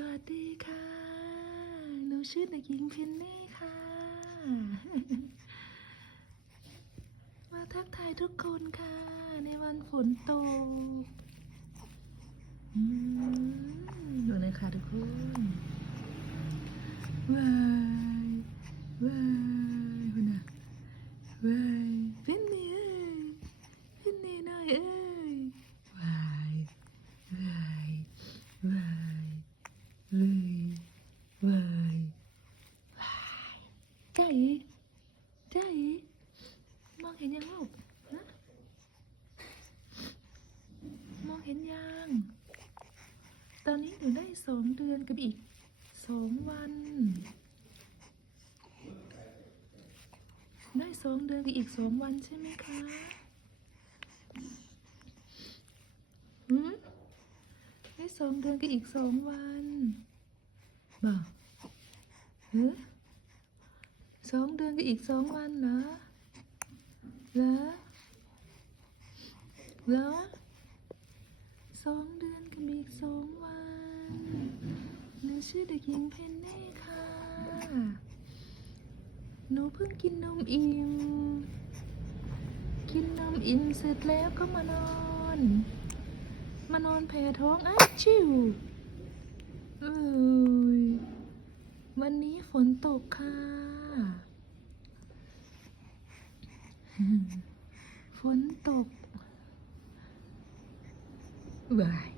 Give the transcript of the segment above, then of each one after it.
วัสดีค่ะ หนูชื่อเด็กหญิงเพนนี่ค่ะ มาทักทายทุกคนค่ะ ในวันฝนตกอืมดูเลยค่ะทุกคน ว้ายว้ายคุณน่ะว้ายเพนนี่เอ้ยเพนนี่หน่อยเอ้ยว้ายว้ายว้ายเอ้ยว้ายว้ายใจาอีใจาอีมองเห็นยังลูกฮะมองเห็นยัง ตอนนี้หนูได้สองเดือนกับอีกสองวัน ได้สองเดือนกับอีกสองวันใช่ไหมคะหืมได้สองเดือนกับอีกสองวันบอกเฮ้สองเดือนกับอีกสองวันเหรอเหรอเหรอ สองเดือนกับอีกสองวันหนูชื่อเด็กหญิงเพนนี่ค่ะ หนูเพิ่งกินนมอิ่ม กินนมอิ่มเสร็จแล้วก็มานอน มานอนแผ่ท้องอ้าชิวเอ้ยวันนี้ฝนตกค่ะ ฝนตก วาย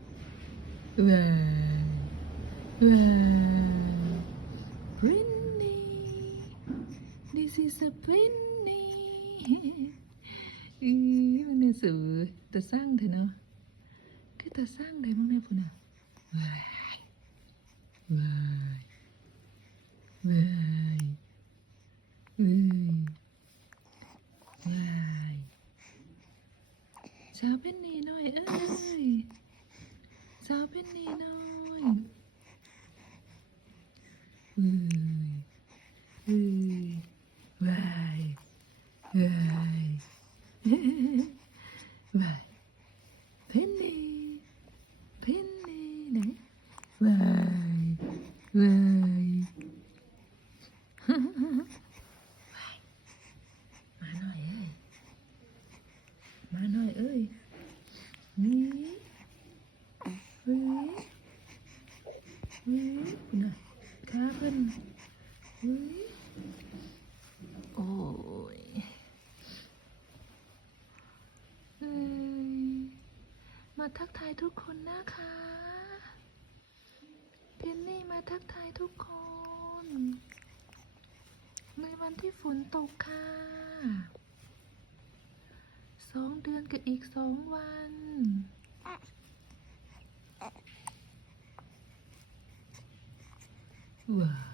วายวาย Britney This is a Britney อือมันเนี่ยสูแต่สร้างเถอะเนาะคือแต่ สร้างได้บ้างเนี่ยพุ่นอ่ะว้ายว้ายว้ายเอ้ยว้ายสาวเป็นนี่หน่อยเอ้ยสาวเป็นนี่หน่อยเอ้ยเอ้ยว้ายว้ายว้ายเพนนี่เพนนี่ไหนว้ายว้ายมาหน่อย โอ้ยมาทักทายทุกคนนะคะ เพนนี่มาทักทายทุกคน ในวันที่ฝนตกค่ะสองเดือนกับอีกสองวันว้า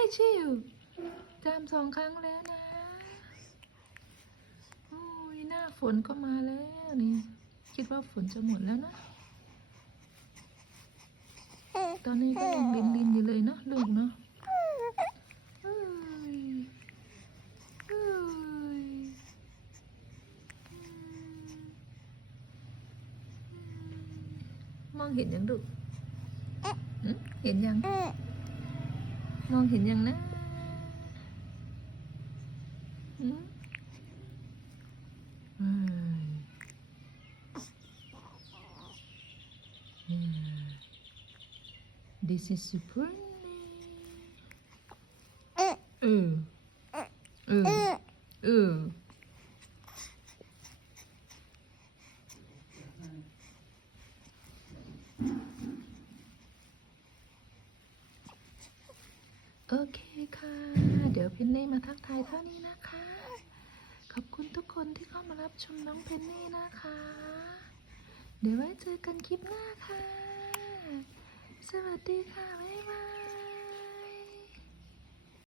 ย ชิวจามสองครั้งแล้วนะโอ้ยหน้าฝนก็มาแล้วนี่คิดว่าฝนจะหมดแล้วนะ ตอนนี้ก็ยังดินดินๆอยู่เลยเนาะลูกเนาะมองเห็นยังดุหึเห็นยัง มองเห็นยังนะหึเอ้ยอืม This is super เออเออเออ โอเคค่ะ เดี๋ยวเพนนี่มาทักทายเท่านี้นะคะ ขอบคุณทุกคนที่เข้ามารับชมน้องเพนนี่นะคะ เดี๋ยวไว้เจอกันคลิปหน้าค่ะ สวัสดีค่ะ บ๊ายบาย